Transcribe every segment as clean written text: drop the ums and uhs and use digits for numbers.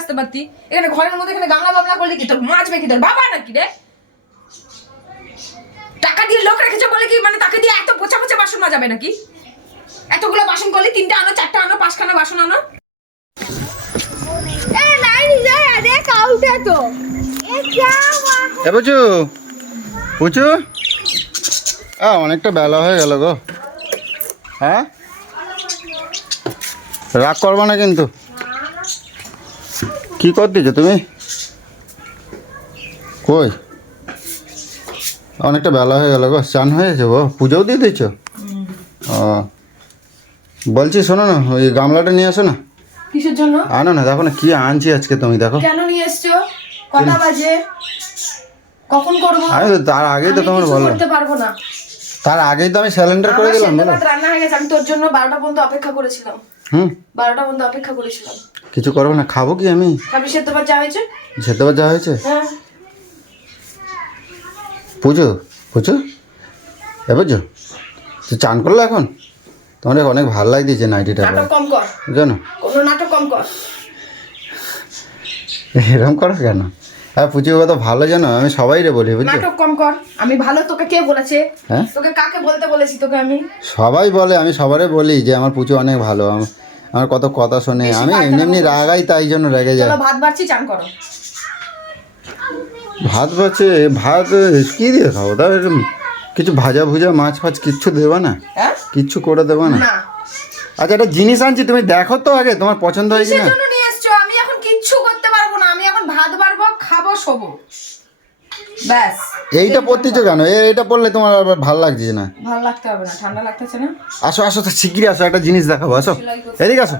আসতে পারতি। এখানে ঘরের মধ্যে এখানে গামলা বামলা করলি কি তোর মাছবে কি তোর বাবা নাকি রে? টাকা দিয়ে লোক রেখেছে বলে কি মানে তাকে দিয়ে এত পোচা পোচা বাসন মাজাবে নাকি? এতগুলো বাসন করলি, 3টে আনো 4টে আনো 5খানা বাসন আনো। এ নাই রে আরে কাউটা তো এ क्या এ বুঝু বুঝু অনেকটা বেলা হয়ে গেল গো। হ্যাঁ রাগ করবা না কিন্তু। কি করতেছো তুমি? কই অনেকটা বেলা হয়ে গেল গো। চান হয়েছে গো? পুজোও দিয়ে দিয়েছো? ও বলছি শোনো না, ওই গামলাটা নিয়ে আসো না। কিসের জন্য? আনো না, দেখো না কি আনছি আজকে। তুমি দেখো কেন নিয়ে এসছো? কটা বাজে? কখন করবো? আমি তো তার আগেই তো তোমার বললাম, করতে পারবো না। তার আগেই তো আমি স্যালেন্ডার করে দিলাম। বলো রান্না হয়ে গেছে, আমি তোর জন্য 12টা পর্যন্ত অপেক্ষা করেছিলাম। 12টা পর্যন্ত অপেক্ষা করেছিলাম। কিছু করবো না, খাবো কি আমি? খাবি? সেদ্ধ ভাত যা হয়েছে যেতে পার যা হয়েছে। হ্যাঁ পুজো পুজো এ বুঝো তুই চান করলো এখন? তোমার অনেক ভালো লাগছে নাইটিটা, নাটক কম কর, জানো? কোনো নাটক কম কর। এরকম করো কেন? হ্যাঁ পুজো কত ভালো জানো, আমি সবাই রে বলি বুঝছো। নাটক কম কর। আমি ভালো, তোকে কে বলেছে? হ্যাঁ তোকে কাকে বলতে বলেছি তোকে আমি? সবাই বলে, আমি সবারই বলি যে আমার পুজো অনেক ভালো, আমার কত কথা শোনে। বেশি আমি ভাত এমনি এমনি দেখাবো। রাগাই, তাই জন্য রেগে যায়। চলো ভাত বাড়ছি, চান করো। ভাত বাচ্ছে, ভাত কি দিয়ে খাবো? তাহলে কিছু ভাজা ভুজা মাছ ফাছ কিচ্ছু দেবো না? হ্যাঁ কিচ্ছু করে দেবো না? না। আচ্ছা একটা জিনিস আনছি, তুমি দেখো তো আগে তোমার পছন্দ হয় কিসের কিনা। জন্য নিয়ে এসছো? আমি এখন কিচ্ছু করতে পারবো না। আমি এখন ভাত বাড়বো, খাবো, শোবো, ব্যাস। এইটা পরতেছো কেন? এইটা পরলে তোমার আবার ভালো লাগছে না। ভালো লাগতে হবে না, ঠান্ডা লাগতেছে না। আসো আসো, তো শিগগিরই আসো, একটা জিনিস দেখাবো। আসো এদিকে আসো,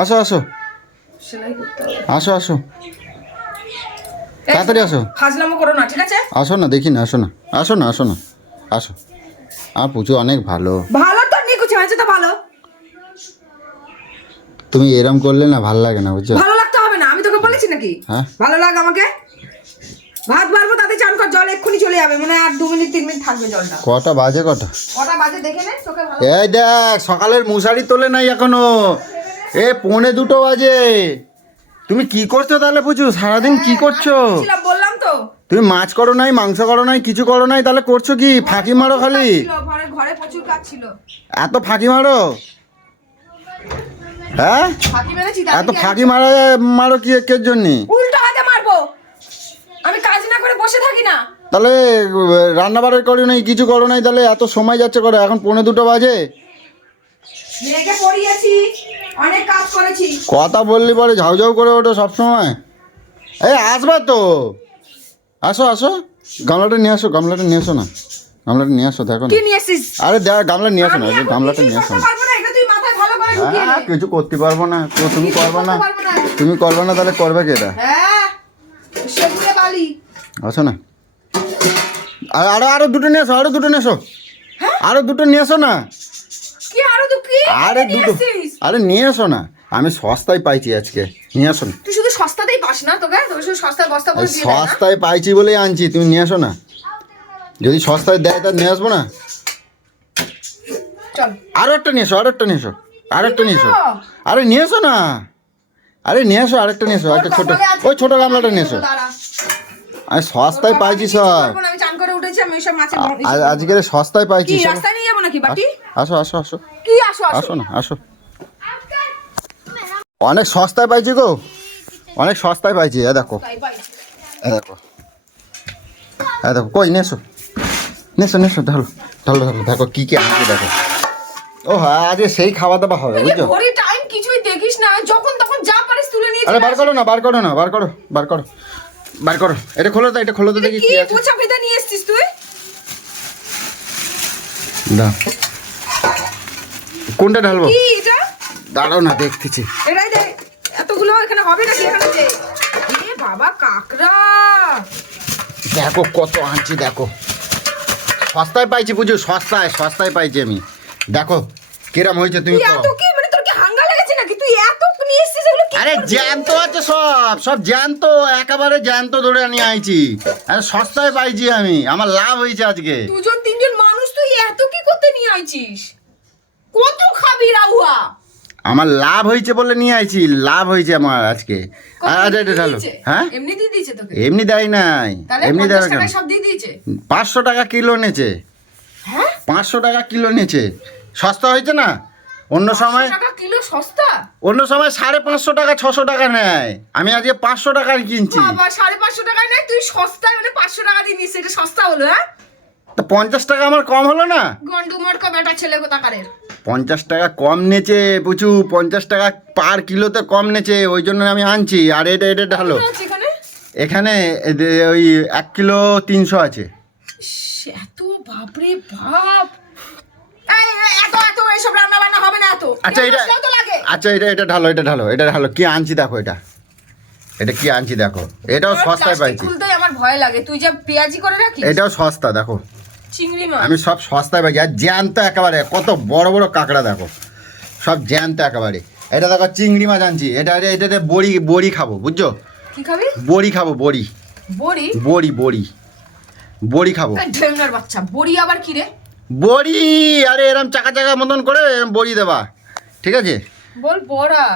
আসো আসো সেলাই করতে হবে। আসো আসো, তাড়াতাড়ি আসো। ফাজলামো করো না, ঠিক আছে? আসো না, দেখি না, আসো না, আসো না, আসো না, আসো। আমার পুজো অনেক ভালো। ভালো তো নিকুচি হয়েছে তো ভালো। তুমি এরম করলে না ভালো লাগে না বুঝছো। ভালো লাগতে হবে না, আমি তোকে বলেছি নাকি? হ্যাঁ ভালো লাগ আমাকে। ভাত বাড়বো, তাতে চান কর, জল এক্ষুনি চলে যাবে, মনে হয় আর 2 মিনিট 3 মিনিট থাকবে জলটা। কটা বাজে কটা? কটা বাজে দেখে নে, তোকে ভালো। এই দেখ সকালের মশারি তোলে নাই এখনো, 1:45 বাজে। তুমি কি করছো তাহলে পুজো? সারাদিন কি করছো? ছিলাম বললাম তো। তুমি মাছ করো নাই, মাংস করো নাই, কিছু করো নাই, তাহলে করছো কি? ফাঁকি মারো খালি। ঘরে ঘরে প্রচুর কাজ ছিল। এত ফাঁকি মারো? হ্যাঁ ফাঁকি মেরেছি, এত ফাঁকি মারো কি এর জন্য? উল্টো হাতে মারবো। আমি কাজ না করে বসে থাকি না। তাহলে রান্না বাড়ি করো নাই, কিছু করো নাই, তাহলে এত সময় যাচ্ছে করে। এখন 1:45 বাজে। মেয়েকে পড়িয়েছি, অনেক কাজ করেছি। কথা বললি পরে ঝাউঝাউ করে ওঠো সবসময়। এই আসবা তো, আসো আসো, গামলাটা নিয়ে আসো, গামলাটা নিয়ে আসো না, গামলাটা নিয়ে আসো। দেখো না, কি নিয়ে এসেছিস? আরে দেখ গামলা নিয়ে আসো না, আমি এখন গামলাটা কিছুই নিয়ে আসো করতে না। পারবো না, এটা তুই মাথায় ভালো করে ঢুকিয়ে হ্যাঁ নে। কিছু করতে পারবো না তো, তুমি কিছু করবে না, করতে পারবো না। তুমি করবে না, তাহলে করবে কে এটা? হ্যাঁ সেগুলো বালি। আসো না, আরো আরো দুটো নিয়ে আসো, আরো দুটো নিয়ে আসো, আরো দুটো নিয়ে আসো না। কি আরো তুই কি আরে নিয়ে দুটো, এসেছিস? আরে নিয়ে আসো না, আমি সস্তায় পাইছি আজকে, নিয়ে আসো না। তুই শুধু সস্তাতেই পাস না, তোকে শুধু সস্তায় বস্তা বলে দিয়ে দেয় না? সস্তায় পাইছি বলেই আনছি, তুমি নিয়ে আসো না। যদি সস্তায় দেয় তা নিয়ে আসবো না। চল আরো একটা নিয়ে এসো, আরো একটা নিয়ে এসো, আরো একটা নিয়ে এসো। কি করবো? আরে নিয়ে এসো না, আরে নিয়ে এসো, আরেকটা নিয়ে এসো, একটা ছোট, ওই ছোট গামলাটা নিয়ে এসো। দাঁড়া। আমি সস্তায় পাইছি কিছু সব, করবো না, আমি চান করে উঠেছি, আমি ওইসব মাছের আজকের সস্তায় পাইছি কি সব। রাস্তায় নিয়ে যাবো নাকি বাটি? আসো আসো আসো, কি আসো আসো? আসো না, আসো। অনেক সস্তায় পাইছি গো, অনেক সস্তায় পাইছি। এ দেখো, তাই পাই। এ দেখো, এ দেখো, কই নেছো নেছো নেছো, ঢালো ঢালো ঢালো, দেখো কি কি আনছি দেখো। ও হ্যাঁ, আজকে সেই খাওয়া দাওয়া হবে বুঝছো। ঘড়ি টাইম কিছুই দেখিস না, যখন তখন যা পারিস তুলে নিয়ে আরে চলে বার আসিস। করো না, বার করো না, বার করো, বার করো, বার করো। এটা খোলো তো, এটা খোলো তো দেখি কি কি আছে। পোছা ফেদা নিয়ে এসেছিস তুই? দাও, কোনটা ঢালবো? কি এটা? দাঁড়াও না, দেখতেছি। এটাই দে। এতগুলো এখানে হবে নাকি? এখানে দে। এ বাবা কাকড়া। দেখো কত আনছি, দেখো সস্তায় পাইছি বুঝো, সস্তায় সস্তায় পাইছি আমি। দেখো কিরম হয়েছে, তুমি তুই কও। এত কি মানে তোর কি হাঙ্গা লেগেছে নাকি? তুই এত নিয়ে এসেছিস, এগুলো কি? আরে জ্যান্ত আছে সব, সব জ্যান্ত, একেবারে জ্যান্ত ধরে নিয়ে আইছি। আরে সস্তায় পাইছি আমি, আমার লাভ হয়েছে আজকে। 2-3 জন মানুষ, তুই এত কি করতে নিয়ে আইছিস? কত খাবি রাউয়া? আমার লাভ হয়েছে বলে নিয়ে আইছি, লাভ হয়েছে আমার আজকে। আচ্ছা এটা ঢালো। হ্যাঁ এমনি দিয়ে দিয়েছে তোকে? এমনি দেয় নাই, তাহলে এমনি 50 দেয় কেন? টাকায় সব দিয়ে দিয়েছে? 500 টাকা কিলো নেছে। হ্যাঁ 500 টাকা কিলো নেছে, সস্তা হয়েছে না? অন্য সময় 500 টাকা কিলো সস্তা? অন্য সময় 550 টাকা 600 টাকা নেয়, আমি আজকে 500 টাকায় কিনছি। বাবা 550 টাকায় নেয়, তুই সস্তায় মানে 500 টাকা দিয়ে নিস, এটা সস্তা হলো? হ্যাঁ তো 50 টাকা আমার কম হলো না? গন্ডু মটকা বেটা ছেলে কোথাকারের। 50 টাকা কম নেছে পুচু, 50 টাকা পার কিলোতে কম নেছে, ওই জন্য আমি আনছি। আর এটা এটা ঢালো। কি আছে এখানে? এখানে ওই 1 কিলো 300 আছে। এত বাপরে বাপ! এই এত এত এসব রান্না বান্না হবে না এত। আচ্ছা এটা, মশলাও তো লাগে। আচ্ছা এটা এটা ঢালো, এটা ঢালো, এটা ঢালো। কি আনছি দেখো, এটা এটা কি আনছি দেখো, এটাও আমার সস্তায় প্লাস্টিক পাইছি। খুলতেই আমার ভয় লাগে, তুই যা পেঁয়াজি করে রাখিস। এটাও সস্তা দেখো, চিংড়ি মাছ। আমি সব সস্তায় পাইছি। আর জ্যান্ত একেবারে, কত বড় বড় কাঁকড়া দেখো, সব জ্যান্ত একেবারে। এটা দেখো চিংড়ি মাছ আনছি, এটাতে বড়ি বড়ি খাবো, বুঝছো? কি খাবি? বড়ি খাবো, বড়ি বড়ি? বড়ি বড়ি বড়ি খাবো। এই ঢেমনার বাচ্চা, বড়ি আবার কি রে? বড়ি, আরে এরম চাকা চাকা মতন করে এরম বড়ি দেবা, ঠিক আছে? বল বড়া।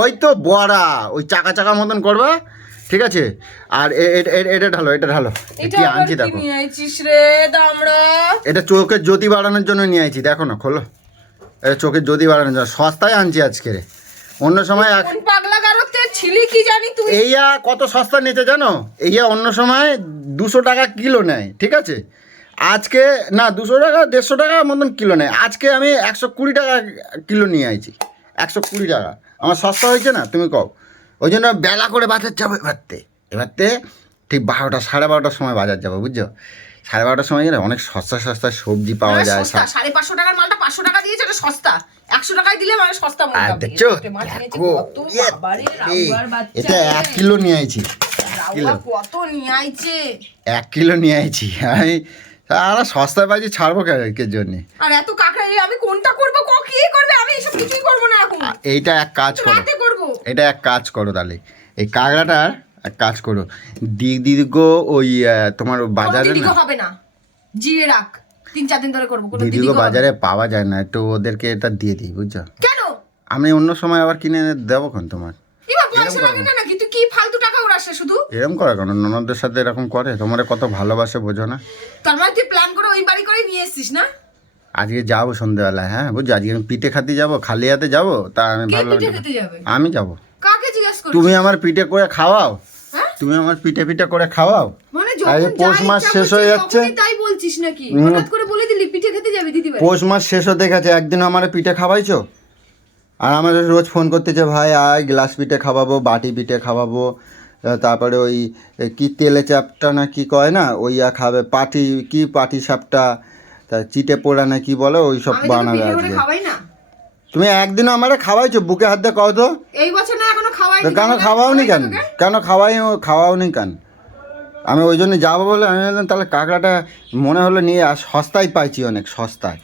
ওই তো বড়া, ওই চাকা চাকা মতন করবা, ঠিক আছে? আর এটা ঢালো, এটা ঢালো। এটা কি আবার আনছি কি দেখো, নিয়ে আইছিস রে দামড়া? এটা চোখের জ্যোতি বাড়ানোর জন্য নিয়ে আইছি, দেখো না, খোলো। এটা চোখের জ্যোতি বাড়ানোর জন্য সস্তায় আনছি আজকে রে। অন্য সময় কোন পাগলা গারদতে ছিলি কি জানি তুই? এইয়া কত সস্তা নিতে জানো? এইয়া অন্য সময় 200 টাকা কিলো নেয়, ঠিক আছে? আজকে না 200 টাকা 150 টাকা মতন কিলো নেয়, আজকে আমি 120 টাকা কিলো নিয়ে আইছি। 120 টাকা আমার সস্তা হয়েছে না, তুমি কও? ওই জন্য বেলা করে বাজার যাবো এবারতে ঠিক 12টা 12:30টার সময় বাজার যাবো, বুঝছো? 12:30টার সময় গেলে অনেক সস্তা সস্তা সবজি পাওয়া যায়। সস্তা 550 টাকার মালটা 500 টাকা দিয়েছে, এটা সস্তা। 100 টাকায় দিলে মানে সস্তা মনে আর হবে। দেখছো মাছ নিয়েছে দেখো, কত বাবারে রাউয়ার বাচ্চা। এটা 1 কিলো নিয়ে আইছি, রাউয়া কত নিয়ে আইছে। 1 কিলো নিয়ে আইছি আমি। আর সস্তায় পাইছি, ছাড়বো কের জন্যে? আর এত কাঁকড়া নিয়ে আমি কোনটা করবো, কি করবে? আমি এসব কিছুই করবো না এখন, এইটা এক কাজ করো, রাতে করবো। এটা এক কাজ করো তাহলে, এই কাঁকড়াটার এক কাজ করো, দীর্ঘ ওই তোমার বাজারে দিদিগো না, হবে না, জিয়ে রাখ, 3-4 দিন ধরে করবো। কোনো দীর্ঘ দিদিগো বাজারে পাওয়া যায় না, একটু ওদেরকে এটা দিয়ে দিই, বুঝছো? কেন? আমি অন্য সময় আবার কিনে এনে দেবো কোন তোমার। এবার পয়সা লাগে না নাকি? তুই কি ফালতু টাকা উড়াচ্ছে শুধু? এরকম করে কেন? ননদদের সাথে এরকম করে? তোমার কত ভালোবাসে বোঝো না? তার মানে তুই প্ল্যান করে ওই বাড়ি করে নিয়ে এসছিস না? আজকে যাবো সন্ধ্যেবেলায়, হ্যাঁ বুঝছো? আজকে আমি পিঠে খাতে যাবো, খালি হাতে যাবো, তা আমি কে ভাবলাম পিঠে খেতে যাবে? আমি যাবো। কাকে জিজ্ঞেস করছিস? তুমি আমার পিঠে করে খাওয়াও, হ্যাঁ? তুমি আমার পিঠে পিঠে করে খাওয়াও। মানে আর এই যখন পৌষ যা মাস ইচ্ছা শেষ হয়ে করছিস যাচ্ছে। তখনই তাই বলছিস নাকি? হঠাৎ করে বলে দিলি পিঠে খেতে যাবে দিদিভাই। পৌষ মাস শেষ হতে গেছে, একদিন আমার পিঠে খাওয়াইছো? আর আমাদের রোজ ফোন করতেছে, ভাই আয় গ্লাস পিঠে খাওয়াবো, বাটি পিঠে খাওয়াবো, তারপরে ওই কি তেলে চাপটা না কি কয় না, ওই খাবে, পাটি সাপটা, তা চিটে পোড়া না কি বলে, ওই সব আমি তোকে বানাবে পিঠে করে আজকে। খাওয়াই না। তুমি একদিনও আমারে খাওয়াইছো, বুকে হাত দিয়ে কও তো? এই বছর না এখনো খাওয়াইনি। তো কেন খাওয়াওনি কেন? কেন খাওয়াওনি কেন? আমি ওই জন্য যাবো বলে আমি ভাবলাম তাহলে কাঁকড়াটা মনে হলো নিয়ে সস্তায় পাইছি, অনেক সস্তায়,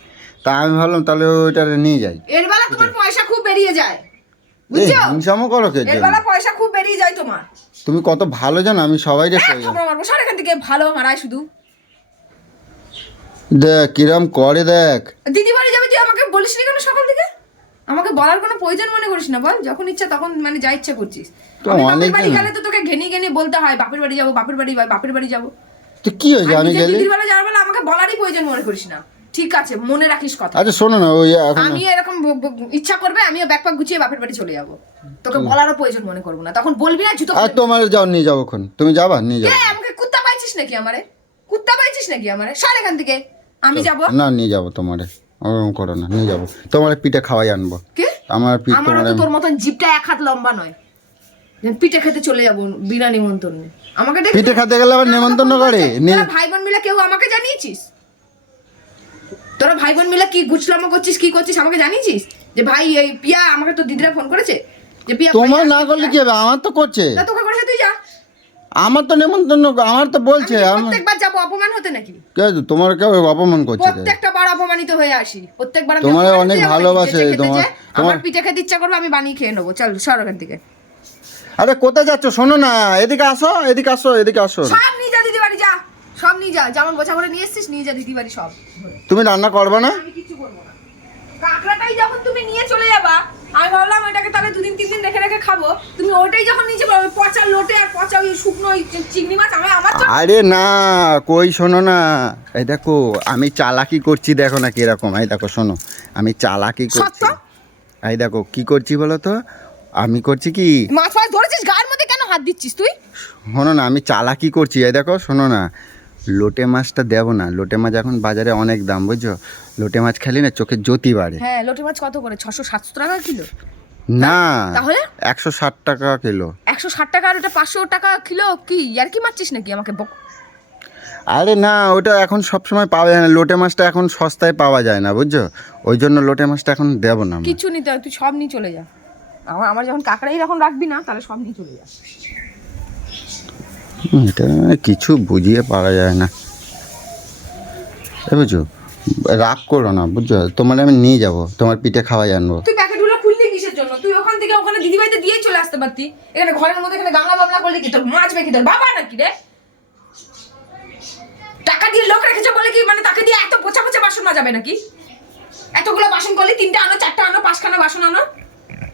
তা আমি ভাবলাম তাহলে ওইটা নিয়ে যাই। এর বেলা তোমার পয়সা খুব বেরিয়ে যায়, এই বুঝছো? হিংসামো করো কে? এর বেলা পয়সা খুব বেরিয়ে যায় তোমার। তুমি কত ভালো জানো, আমি সবাই রে কই। খবর মারবো সর এখান থেকে, ভালো মারায় শুধু। দেখ কিরম করে, দেখ। দিদি বাড়ি যাবে, তুই আমাকে বলিস নি কেন সকাল থেকে? আমাকে বলার কোনো প্রয়োজন মনে করিস না, বল? যখন ইচ্ছা তখন মানে যা ইচ্ছা করছিস। তো আমি বাপের অনেক বাড়ি দিন- গেলে তো তোকে ঘেনি ঘেনি বলতে হয়, বাপের বাড়ি যাবো, বাপের বাড়ি যাবো। তো কি হয়েছে আমি গেলে? দিদির বেলা যাওয়ার বেলা আমাকে বলারই প্রয়োজন মনে করিস না, ঠিক আছে? মনে রাখিস কথা। আচ্ছা শোনো না, ওই এখন আমি এরকম ইচ্ছা করবে আমিও ব্যাগ প্যাক গুছিয়ে বাপের বাড়ি চলে যাবো, তোকে বলারও প্রয়োজন মনে করবো না, তখন বলবি না জুতো আর তোমার যাও, নিয়ে যাবো এখন, তুমি যাবা নিয়ে যাবো। আমাকে কুত্তা পাইছিস নাকি আমারে? কুত্তা পাইছিস নাকি আমারে? সর এখান থেকে, আমি যাবো। না নিয়ে যাবো তোমারে, ওরকম করো না, নিয়ে যাবো তোমার পিঠে খাওয়াই আনবো। কে? আমার পিঠ আমার তোমার তো তোর মতন জিপটা 1 হাত লম্বা নয় যে পিঠে খেতে চলে যাবো বিনা নিমন্ত্রণে। আমাকে ডেকে পিঠে খেতে গেলে আবার নেমন্তন্ন করে? তোরা ভাই বোন মিলে কেউ আমাকে জানিয়েছিস? তোরা ভাই বোন মিলে কি গুছলামো করছিস, কি করছিস আমাকে জানিয়েছিস? যে ভাই এই পিয়া, আমাকে তো দিদিরা ফোন করেছে যে পিয়া তোমার ভাই না করলে কি হবে? আমার তো করছে। না, তোকে করেছে, তুই যা। আমার তো নেমন্তন্ন, আমার তো বলছে। আমি কি আমার প্রত্যেকবার যাবো অপমান হতে নাকি? কে তোমার কেউ অপমান করছে? প্রত্যেকটা বার অপমানিত হয়ে আসি, প্রত্যেকবার আমি তোমার অপমানিত অনেক হয়ে ভালোবাসে, যেচে খেতে তোমার- চায়, আমার পিঠে খেতে ইচ্ছা করবে, আমি বানিয়ে খেয়ে নেবো। চল সর ওখান থেকে। আরে কোথায় যাচ্ছ? শোনো না, এদিকে আসো, এদিকে আসো, এদিকে আসো। সব নিয়ে যা দিদি বাড়ি, যা সব নিয়ে যা, যেমন বোঝা করে নিয়ে এসছিস নিয়ে যা দিদি বাড়ি সব। তুমি রান্না করবে না? আমি কিছু করবো না। কাঁকড়াটাই যখন তুমি নিয়ে চলে যাবা, আমি ভাবলাম ওটাকে তাহলে 2-3 দিন রেখে রেখে খাবো। তুমি ওটাই যখন নিচে পচা লোটে আর পচা ওই শুকনো ওই চিংড়ি মাছ, আমার তো আরে না, কই শোনো না, এই দেখো আমি চালাকি করছি, দেখো না কিরকম। এই দেখো শোনো, আমি চালাকি করছি। সত্য? এই দেখো কি করছি বলো তো, আমি করছি কি, মাছ ফাছ ধরেছিস, গায়ের মধ্যে কেন হাত দিচ্ছিস তুই? শোনো না, আমি চালাকি করছি। এই দেখো শোনো না, লোটে মাছটা দেবো না, লোটে মাছ এখন বাজারে অনেক দাম, বুঝছো? লোটে মাছ খেলে না চোখের জ্যোতি বাড়ে। হ্যাঁ, লোটে মাছ কত করে? 600-700 টাকা কিলো? না, তাহলে 160 টাকা কিলো। 160 টাকা আর ওটা 500 টাকা কিলো? কি আর কি মারছিস নাকি আমাকে? আরে না, ওটা এখন সব সময় পাওয়া যায় না, লোটে মাছটা এখন সস্তায় পাওয়া যায় না, বুঝছো? ওই জন্য লোটে মাছটা এখন দেবো না আমরা। কিছু নিতে হয়, তুই সব নিয়ে চলে যা। আমার যখন কাঁকড়াই যখন রাখবি না, তাহলে সব নিয়ে চলে যা। এটা কিছু বুঝিয়ে পারা যায় না, বুঝছো? রাগ করো না, বুঝছো? তোমার আমি নিয়ে যাব, তোমার পিঠে খাওয়া জানবো। তুই প্যাকেটগুলো খুললি কিসের জন্য? তুই ওখান থেকে ওখানে দিদিভাইতে দিয়ে চলে আসতে পারতি। এখানে ঘরের মধ্যে এখানে গামলা বাবলা করলি কি? তোর মাছ মেখে তোর বাবা নাকি রে? টাকা দিয়ে লোক রেখেছে বলে কি মানে তাকে দিয়ে এত পোছা পোছা বাসন মাজাবে নাকি? এতগুলো বাসন করলি, 3টে আনো, 4টে আনো, 5খানা বাসন আনো,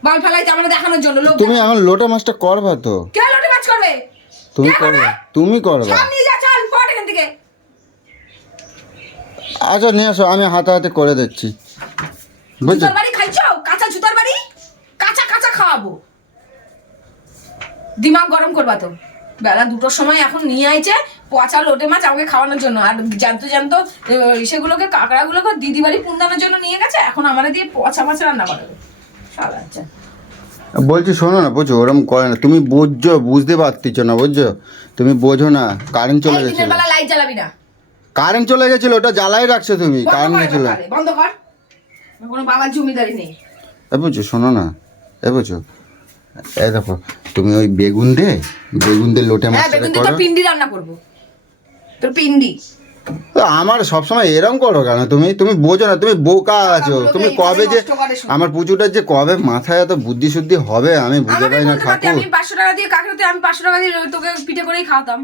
বল ফেলাইতে আমরা দেখানোর জন্য লোক। তুমি এখন লোটে মাছটা করবা তো? কে লোটে মাছ করবে? তুমি কে করবা, করবে? তুমি করবা। সব নিয়ে যা, চল ফট এখান থেকে। আচ্ছা নিয়ে আসো, আমি হাতে হাতে করে দিচ্ছি, বুঝছো? জুতার বাড়ি খাইছো? কাঁচা জুতার বাড়ি? কাঁচা কাঁচা খাওয়াবো। দিমাগ গরম করবা তো। বেলা 2টোর সময় এখন নিয়ে আইছে পচা লোটে মাছ আমাকে খাওয়ানোর জন্য, আর জানতো জানতো সেগুলোকে কাঁকড়াগুলোকে দিদি বাড়ি পুন্দানোর জন্য নিয়ে গেছে, এখন আমাদের দিয়ে পচা মাছ রান্না করাবে। শালা আচ্ছা। বলছি শোনো না, বুঝছো? ওরম করে না, তুমি বুঝছো, বুঝতে পারতিস না, বুঝছো? তুমি বোঝো না, কারেন্ট চলে এই দিনের গেছিল। বেলা লাইট জ্বালাবি না। কারেন্ট চলে গেছিল, ওটা জ্বালাই রাখছো তুমি, বন্ধ কারেন্ট কর গেছিল। তাহলে, বন্ধ কর। কোনো বাবার জমিদারি নেই। বুঝছো? শোনো না, বুঝছো? এই দেখো, তুমি ওই বেগুন দিয়ে লোটে হ্যাঁ, মাছটা বেগুন দিয়ে করো। তোর পিন্ডি রান্না করবো। তোর পিন্ডি। আমার সবসময় এরম করো কেন তুমি? তুমি বোঝো না, তুমি বোকা আছো। তুমি কবে যে আমার পুজোটার যে কবে মাথায় এত বুদ্ধি শুদ্ধি হবে আমি বুঝে পাই না ঠাকুর। আমি 500 টাকা দিয়ে কাকড়াতে, আমি 500 টাকা দিয়ে তোকে পিঠে করেই খাওয়াতাম।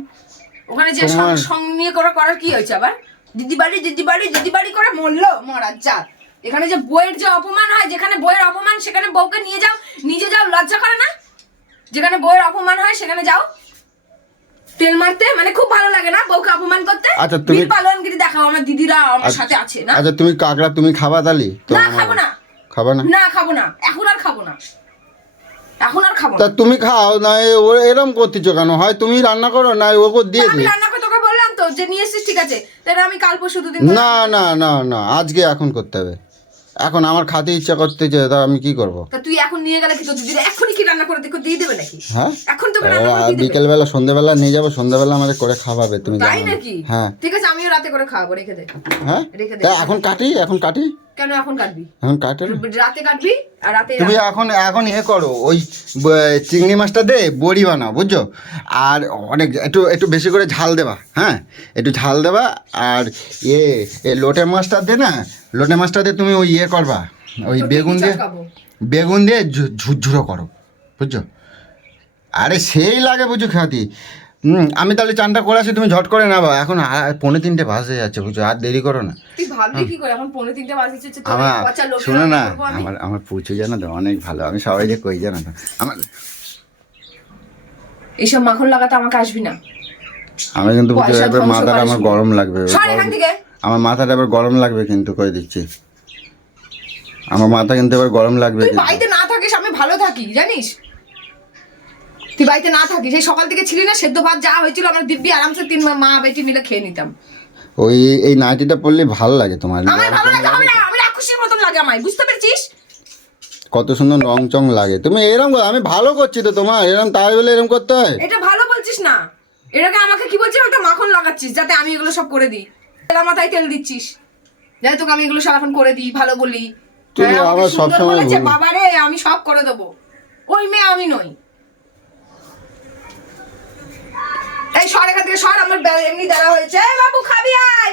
ওখানে যে সঙ্গ নিয়ে করার কি হয়েছে আবার? দিদি বাড়ি করে মরলো, মরার জাত। এখানে যে বইয়ের যে অপমান হয়, যেখানে বইয়ের অপমান সেখানে বউকে নিয়ে যাও, নিজে যাও, লজ্জা করে না? যেখানে বইয়ের অপমান হয় সেখানে যাও তেল মারতে, মানে খুব ভালো লাগে না বউকে অপমান করতে? আচ্ছা তুমি পালোয়ানগিরি দেখাও, আমার দিদিরা আমার সাথে আছে না? আচ্ছা তুমি কাকড়া তুমি খাবা তালি? না খাবো না। খাবা না? না খাবো না, এখন আর খাবো না, এখন আর খাবো তা না। তুমি খাও না, ও এরম করতেছো কেন? হয় তুমি রান্না করো, না ওকে দিয়ে আমি দিই। রান্না করে তোকে বললাম তো যে নিয়ে এসেছিস, ঠিক আছে, তাহলে আমি কাল পরশু 2 দিন না না না না, আজকে এখন করতে হবে। এখন আমার খাতে ইচ্ছা করতেছে, তা আমি কি করব? তা তুই এখন নিয়ে গেলে কি তোর দিদিরা এখনই কি রান্না করে দিয়ে দেবে নাকি? হ্যাঁ, এখন তোকে রান্না করে দিয়ে দেবে? বিকেলবেলা সন্ধ্যাবেলা নিয়ে যাবো, সন্ধ্যাবেলা আমাদের করে খাওয়াবে, তুমি তাই জানো না? নাকি? হ্যাঁ ঠিক আছে, আমিও রাতে করে খাওয়াবো, রেখে দে। হ্যাঁ, রেখে দে। তা এখন কাটি। কেন এখন কাটবি? এখন কাটে না। রাতে কাটবি, আর রাতে তুমি এখন করো, ওই চিংড়ি মাছটা দে বড়ি বানাও, বুঝছো? আর অনেক একটু বেশি করে ঝাল দেবা, হ্যাঁ একটু ঝাল দেবা। আর লোটে মাছটা দে না, লোটে মাছটা দিয়ে তুমি ওই করবা, ওই বেগুন দিয়ে ঝুরঝুরো করো, বুঝছো? আরে সেই লাগে বুঝছো খাতি। আমি তাহলে চানটা করে আসি, তুমি ঝট করে নেবা। এখন 2:45 বাজে যাচ্ছে, বুঝছো? আর দেরি করো না। তুই ভাবলি কি করে এখন 2:45 বাজে? আমার শোনো না, আমার পুচু জানো তো অনেক ভালো, আমি সবাই যে কই জানো তো আমার। এইসব মাখন লাগাতে আমাকে আসবি না। আমি কিন্তু পয়সা এবার ধ্বংস মাথাটা করে আমার শুধু। গরম লাগবে, সর এখান থেকে। আমার মাথাটা এবার গরম লাগবে কিন্তু, কই দিচ্ছি, আমার মাথা কিন্তু এবার গরম লাগবে তুই কিন্তু। বাড়িতে না থাকিস, আমি ভালো থাকি জানিস? তুই বাড়িতে না থাকিস, এই সকাল থেকে ছিলি না, সেদ্ধ ভাত যা হয়েছিল আমার দিব্যি আরামসে 3 মা বেটি মিলে খেয়ে নিতাম। ওই এই নাইটিটা পরলে ভালো লাগে তোমার? আমার ভালো লাগে, আমি রাক্ষসীর মতন লাগে আমায়, বুঝতে পেরেছিস? কত সুন্দর রং চং লাগে। তুমি এরকম আমি ভালো করছি তো তোমার, এরকম তাই বলে এরকম করতে হয়? এটা ভালো বলছিস না, এটাকে আমাকে কি বলছিস? একটা মাখন লাগাচ্ছিস যাতে আমি এগুলো সব করে দিই, তেলা মাথায় তেল দিচ্ছিস যাতে তোকে আমি এগুলো সব এখন করে দিই, ভালো বলি। তুমি আবার সবসময় বাবা রে আমি সব করে দেবো, ওই মেয়ে আমি নই। এই সর এখান থেকে সর, আমার এমনি দেওয়া হয়েছে। বাবু খাবি আয়।